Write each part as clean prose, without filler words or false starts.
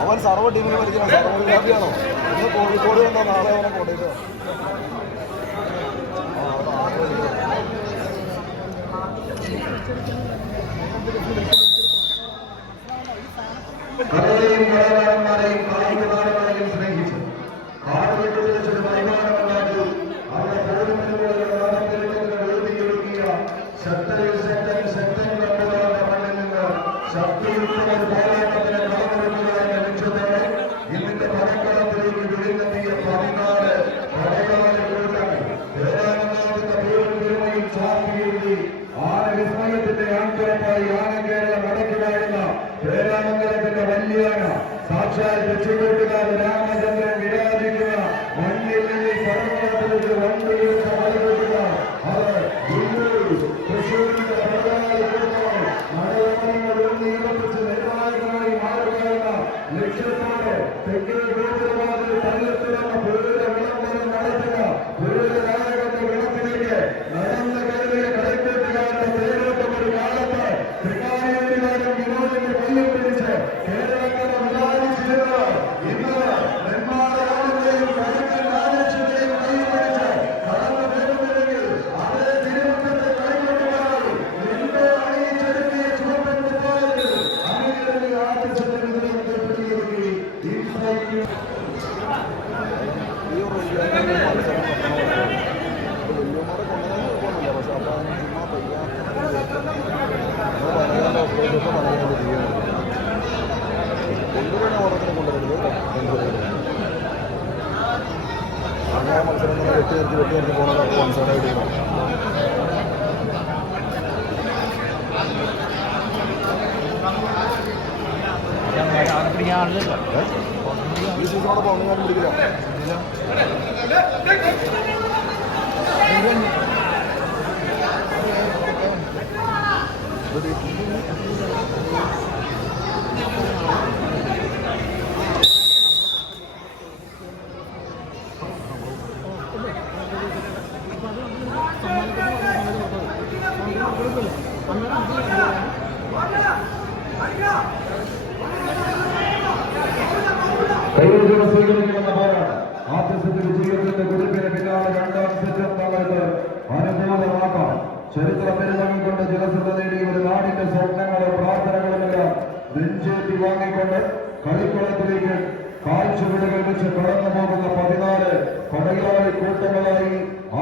അവൻ സർവ്വ ടീമിൽ പഠിക്കണം, സർവ്വവ്യാപിയാണോ? ഇന്ന് കോഴിക്കോട് വന്നാൽ നാളെ അവനെ കൊണ്ടേക്ക് സാക്ഷാൽ രക്ഷപ്പെട്ടുകാർ രാമചന്ദ്രൻ വിരാജിക്കുക മണ്ണിൽ സർവ്വത്തിലേക്ക് 2 ദിവസം വലവിടുക. അത് തൃശ്ശൂരിന്റെ മലയാളികളൊന്നിറപ്പിച്ച് നിർണായകമായി മാറുക എന്ന ലക്ഷ്യത്തോടെ തെക്കേ ഗോപുരവാതിൽ തല്ലത്തിലെന്ന പുതിയ വിളംബരം നടത്തുക. പുതിയ നായകന്റെ വിളത്തിലേക്ക് നടന്നു കയറിയ കളിക്കൂട്ടുകാരുടെ തേരോട്ടം ഒരു കാലത്ത് ത്രികാരികാരും വിനോദിന്റെ കയ്യിൽ പിടിച്ച് കേരളക്കര വിചാരിച്ചിരുന്നത് ഇന്ന് നിർമ്മാണങ്ങളുടെയും കരുത്തിൽ ആവേശത്തെയും കൈപിടിച്ച് കടന്നു വരുന്നില്ലെങ്കിൽ അതേ തിരുവനന്തപുരത്തെ കളിക്കൂട്ടുകാരും എന്തോ അണിയിച്ചെടുക്കിയ ചുവപ്പൻ കുപ്പായത്തിൽ അങ്ങനെ ആവേശത്തിന് പ്രതികരിക്കുകയും കൊണ്ടുവരുന്ന ഓർഡറിന് കൊണ്ടുവരുന്നത് അങ്ങനെ മത്സരം വെട്ടിയെടുത്ത് പോകുന്നത് കോൺസേർട്ടായിട്ട് ഈ സീസണോടെ പോകുന്ന ഞാൻ പിടിക്കില്ല. സ്വീകരിക്കുന്ന പോരാണ്. ആദ്യ സെറ്റ് വിജയത്തിന്റെ കുതിപ്പിന് പിന്നാലെ 2ാം സെറ്റും തങ്ങൾക്ക് അനുകൂലമാക്കാം. ചരിത്ര പെരുമങ്ങിക്കൊണ്ട് ജലസഭ നേടിയ ഒരു നാടിന്റെ സ്വപ്നങ്ങളും പ്രാർത്ഥനകളുമെല്ലാം നെഞ്ചേറ്റി വാങ്ങിക്കൊണ്ട് കളിക്കളത്തിലേക്ക് കാഴ്ചവിടുകൾ വെച്ച് കടന്നു പോകുന്ന 14 പടയാളി കൂട്ടങ്ങളായി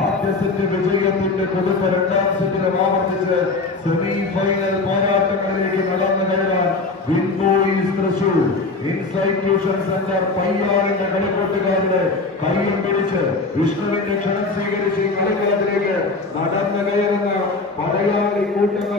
ആദ്യ സെറ്റ് വിജയത്തിന്റെ കുതിപ്പ് 2ാം സെറ്റിലും ആവർത്തിച്ച് സെമി ഫൈനൽ പോരാട്ടങ്ങളിലേക്ക് കടന്നു കയറാൻ വിൻബോയ്സ് തൃശൂർ ഇൻസ്റ്റിറ്റ്യൂഷൻ സെന്റർ പയ്യാറിന്റെ കളിക്കൂട്ടുകാരുടെ കൈയും പിടിച്ച് വിഷ്ണുവിന്റെ ക്ഷണം സ്വീകരിച്ച് ഈ കളിക്കളത്തിലേക്ക് നടന്നു കയറുന്ന പടയാളി കൂട്ടങ്ങൾ